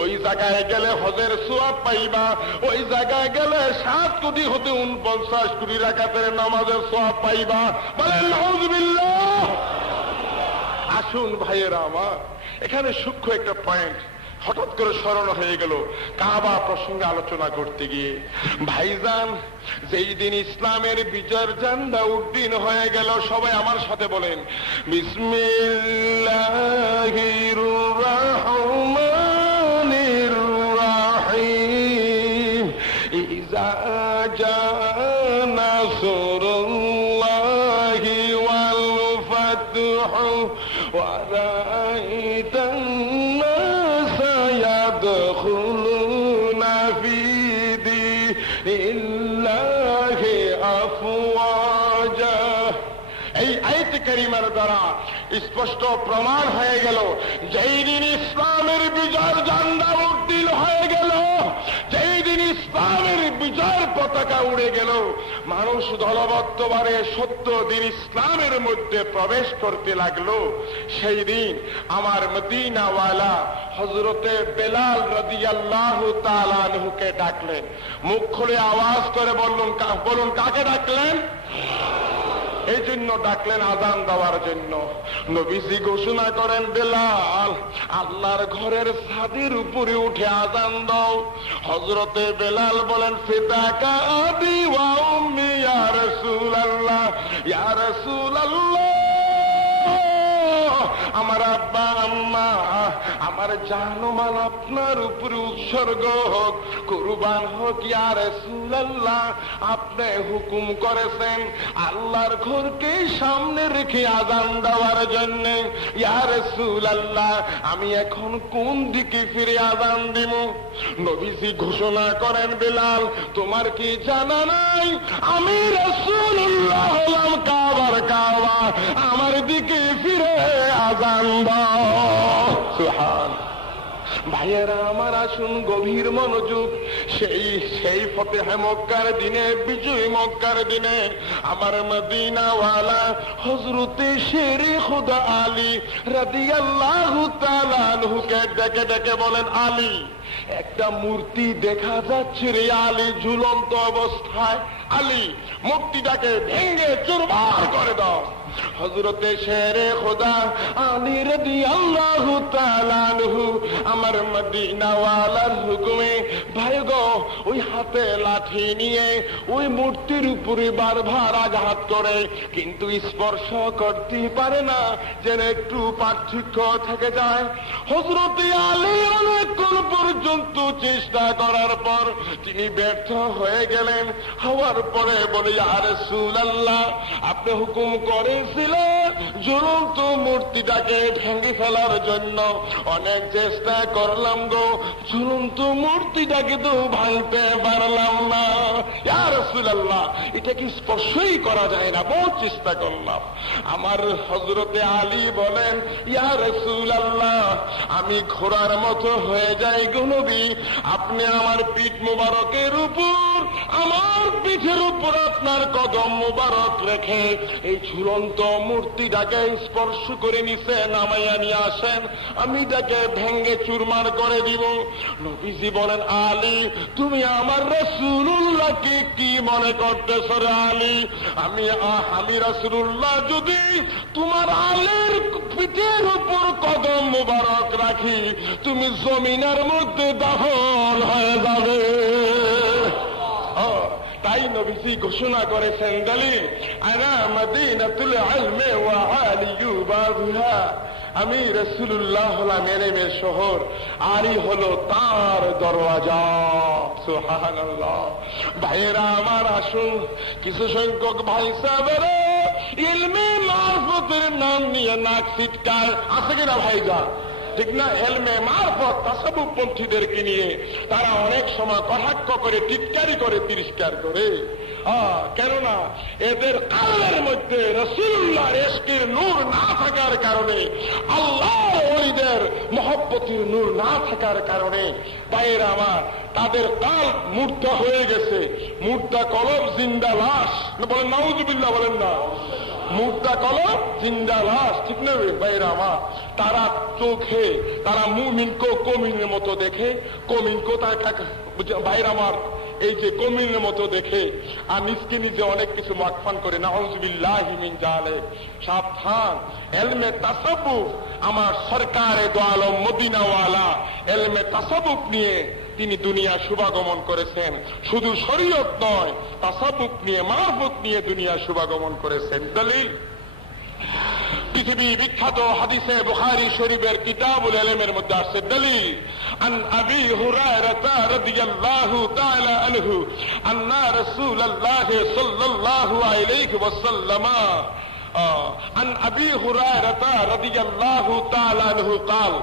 ওই জায়গায় গেলে হজের সওয়াব পাইবা, ওই জায়গায় গেলে 7 কোটি হতে 49 কোটি রাকাতের নামাজের সওয়াব পাইবা। বলেন নাউযুবিল্লাহ। আসুন ভাইয়েরা আমার, এখানে সূক্ষ্ম একটা পয়েন্ট হঠাৎ করে স্মরণ হয়ে গেল কাবা প্রসঙ্গে আলোচনা করতে গিয়ে। ভাইজান, যেই দিন ইসলামের বিজয়ের ঝান্ডা উড্ডীন হয়ে গেল, সবাই আমার সাথে বলেন বিসমিল্লাহির রাহমানির রাহিম। ইযা জাআ নাসরুল্লাহি ওয়াল ফাতহু ওয়া রাআইতান নাসা ইয়াদখুলুনা ফি দীনিল্লাহি আফওয়াজা। এই আয়াত কারিমার দ্বারা স্পষ্ট প্রমাণ হয়ে গেল, যেই দিন ইসলামের বিজয়ের ঝান্ডা উড্ডীন হয়ে গেল, যেই দিন ইসলামের বিজয়ের পতাকা উড়ে গেল, মানুষ দলবদ্ধভাবে সত্য দিন ইসলামের মধ্যে প্রবেশ করতে লাগলো, সেই দিন আমার মদিনাওয়ালা হযরতে বেলাল রাদিয়াল্লাহু তাআলা আনহুকে ডাকলেন। মুখ খুলে আওয়াজ করে বলুন কাকে ডাকলেন? এই জন্য ডাকলেন আযান দেওয়ার জন্য। নবীজি ঘোষণা করেন, বেলাল, আল্লাহর ঘরের ছাদের উপরে উঠে আযান দাও। হযরতে বেলাল বলেন, ফিদাকা আবি ওয়া উম্মি ইয়া রাসূলুল্লাহ, ইয়া রাসূলুল্লাহ, আমার আব্বা আম্মা, আমার জানমাল আপনার উপরে উৎসর্গ হোক, কুরবান হোক। ইয়া রাসূলুল্লাহ, আপনি হুকুম করেছেন আল্লাহর ঘরকে সামনে রেখে আযান দেওয়ার জন্য। ইয়া রাসূলুল্লাহ, আমি এখন কোন দিকে ফিরে আযান দিব? নবীজি ঘোষণা করেন, বেলাল, তোমার কি জানা নাই আমি রাসূলুল্লাহ হলাম কাবার কাবা, আমার দিকে ফিরে আযান দাও। সুবহানাল্লাহ। ভাইয়েরা আমার, আসুন গভীর মনোযোগ। সেই ফতেহে মক্কার দিনে, বিজয় মক্কার দিনে আমার মদিনাওয়ালা হযরতে শেরে খুদা আলী রাদিয়াল্লাহু তাআলা আনহুকে ডেকে ডেকে বলেন, আলী, একটা মূর্তি দেখা যাচ্ছে রে আলী, ঝুলন্ত অবস্থায়। আলী, মূর্তিটাকে ভেঙে চুরমার করে দাও। হযরতে শেরে খোদা আলী রাদিয়াল্লাহু তাআলা আনহু আমার মদিনাওয়ালার হুকুমে ভাই গো ওই হাতে লাঠি নিয়ে ওই মূর্তির উপরে বারবার আঘাত করে, কিন্তু স্পর্শ করতে পারে না, যেন একটু পার্থক্য থেকে যায়। হযরতে আলী অনেকক্ষণ পর্যন্ত চেষ্টা করার পর তিনি ব্যর্থ হয়ে গেলেন। হওয়ার পরে বলে, ইয়া রাসূলুল্লাহ, আপনি হুকুম করেছিলেন জ্বলন্ত মূর্তিটাকে ভেঙে ফেলার জন্য। অনেক চেষ্টা করলাম গো, ঝুলন্ত মূর্তিটাকে তো ভাঙতে পারলাম না। ইয়া রাসূলুল্লাহ, এটা কি স্পর্শই করা যায় না? বহুত চেষ্টা করলাম। আমার হযরতে আলী বলেন, ইয়া রাসূলুল্লাহ, আমি ঘোড়ার মতো হয়ে যাই গো নবী, আপনি আমার পিঠ মুবারকের উপর, আমার পিঠের উপর আপনার কদম মুবারক রেখে এই ঝুলন্ত মূর্তিটাকে স্পর্শ করে নিচে নামাইয়া নিয়ে আসেন, আমি এটাকে ভেঙ্গে চুরমার করে দিব। নবীজি বলেন, আলী, তুমি আমার রাসূলুল্লাহকে কি মনে করতেছ রে আলী? আমি রাসূলুল্লাহ যদি তোমার আলীর পিঠের উপর কদম মুবারক রাখি, তুমি জমিনের মধ্যে দাফন হয়ে যাবে। তাই নবীজি ঘোষণা করেছেন, দলিল আনা মদিনাতুল ইলমি ওয়া আলিয়ু বাবুহা, আমি রাসূলুল্লাহ হলাম ইলমের শহর, আলী হলো তার দরওয়াজা। সুবহানাল্লাহ। ভাইয়েরা আমার, আসুন কিছু সংখ্যক ভাই সাহেবেরা ইলমে মারফতের নাম নিয়ে নাক ছিটকায়, আছে কিনা ভাইজা? ঠিক না? এলমে মারফত তাসাবুফ পন্থীদেরকে নিয়ে তারা অনেক সময় কটাক্ষ করে, টিটকারি করে, তিরস্কার করে। কেননা এদের কালের মধ্যে রাসূলুল্লাহর ইশকের নূর না থাকার কারণে, আল্লাহর ওলিদের মহব্বতের নূর না থাকার কারণে ভাইয়েরা আমার, তাদের কাল মূর্ছা হয়ে গেছে। মূর্ছা কলব, জিন্দা লাশ। বলেন নাউযুবিল্লাহ, বলেন না। মুর্দা কলম, জিন্দা লাশ, ঠিক না ভাইরা আমার? তারা চোখে তারা মুমিনকে কমিনের মতো দেখে, কমিনকে ভাইরা আমার এই যে কমিনের মতো দেখে, আর নিজকে নিজে অনেক কিছু মাকফান করে। নাউযুবিল্লাহি মিন যালিক। সাবধান, এলমে তাসাব্বুফ আমার সরকারে দো আলম মদিনাওয়ালা এলমে তাসাব্বুফ নিয়ে তিনি দুনিয়া শুভাগমন করেছেন। শুধু শরীয়ত নয়, তাসাব্বুফ নিয়ে, মারফত নিয়ে দুনিয়া শুভাগমন করেছেন। দলিল পৃথিবী বিখ্যাত হাদিসে বুখারী শরীফের কিতাবুল ইলমের মধ্যে আছে। দলিল আন আবি হুরায়রা রাদিয়াল্লাহু তাআলা আনহু আন্না রাসূলুল্লাহ সাল্লাল্লাহু আলাইহি ওয়াসাল্লাম عن أبي هريرة رضي الله تعالى عنه قال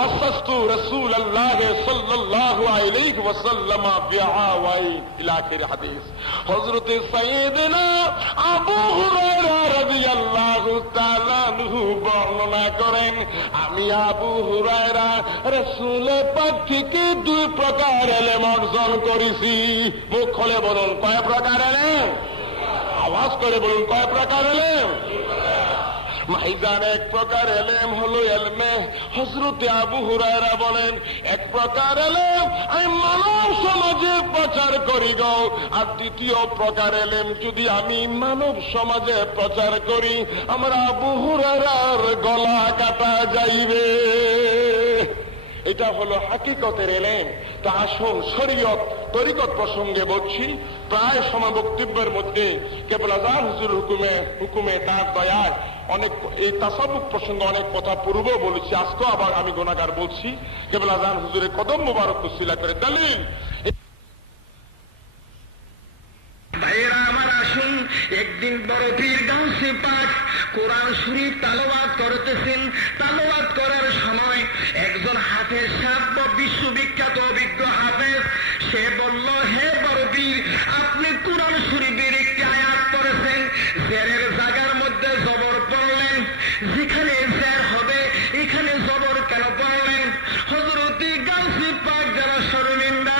بصصت رسول الله صلى الله عليه وسلم بعاوين إلى آخر حديث। হযরত সাইয়েদনা আবু হুরায়রা রাদিয়াল্লাহু তাআলা আনহু বর্ণনা করেন, আমি আবু হুরায়রা রাসূলের পাক থেকে দুই প্রকার ইলম অর্জন করেছি। মুখ খুলে বলুন, কয় প্রকার ইলম? আওয়াজ করে বলুন, কয় প্রকার ইলম? মাইজান এক প্রকার এলেম হলো এলমে হযরত আবু হুরায়রা বলেন, এক প্রকার এলেম আমি মানব সমাজে প্রচার করি গো, আর দ্বিতীয় প্রকার এলেম যদি আমি মানব সমাজে প্রচার করি আমার আবু হুরায়রার গলা কাটা যাইবে। এটা হলো হাকিকতের এলেম। তা আসুন শরীয়ত তরিকত প্রসঙ্গে বলছি। প্রায় সময় বক্তব্যের মধ্যে কেবল আজান হুজুর হুকুমে তার দয়ায় অনেক এই তাসাব্বুফ প্রসঙ্গে অনেক কথা পূর্ব বলেছি, আজকেও আবার আমি গুনাহগার বলছি। কেবল আজান হুজুরের কদম মুবারক উসিলা করে। দলিল ভাইয়েরা আমার, আসুন একদিন বড় পীর গাউসে পাক কোরআন শরীফ তালাওয়াত করতেছেন। তালাওয়াত করার সময় একজন হাফেজ সাহেব, বিশ্ববিখ্যাত অভিজ্ঞ হাফেজ, সে বলল, হে বড় পীর, আপনি কোরআন শরীফের একটি আয়াত পড়েছেন, জেরের জায়গার মধ্যে জবর পড়লেন, যেখানে জের হবে এখানে জবর কেন পড়লেন? হযরত গাউসে পাক যারা শর্মিন্দা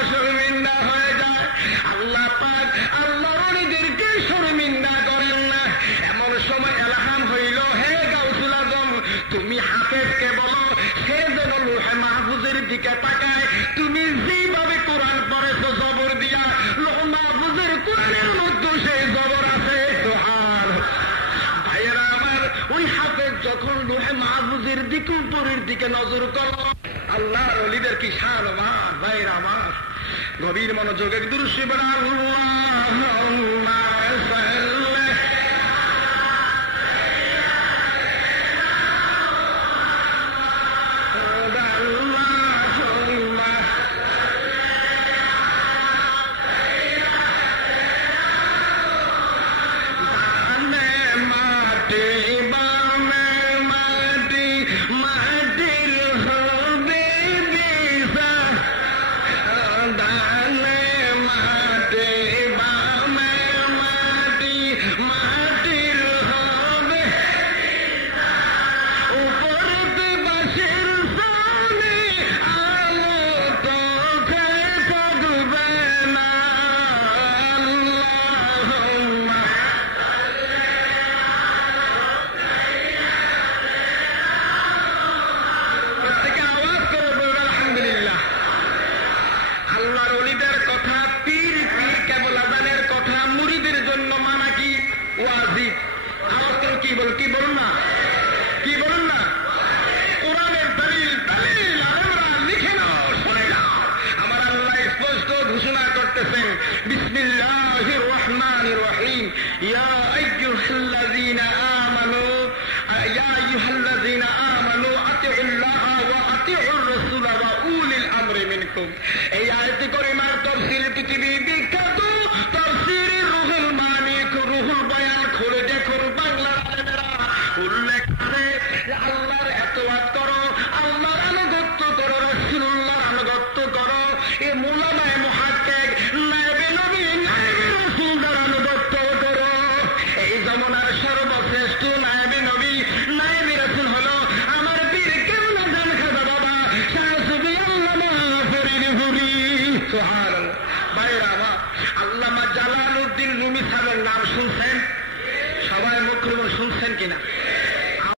হয়ে যায়, আল্লাহ পাক আল্লাহর ওলিদেরকে শর্মিন্দা করেন না। এমন সময় এলহাম হইল, হে গাউসুল আজম, তুমি হাফেজকে বলো সে যেন লোহে মাহফুজের দিকে তাকায়। তুমি যেভাবে কোরআন পড়েছো জবর দিয়া, লোহে মাহফুজের কোরআনের মধ্যে সেই জবর আছে। ভাইয়েরা আমার, ওই হাফেজ যখন লোহে মাহফুজের দিকে উপরের দিকে নজর করল, আল্লাহর ওলিদের কি শান আমার। ভাইয়েরা আমার, গভীর মনোযোগে দুরূদ শিবরা আল্লাহুম্মা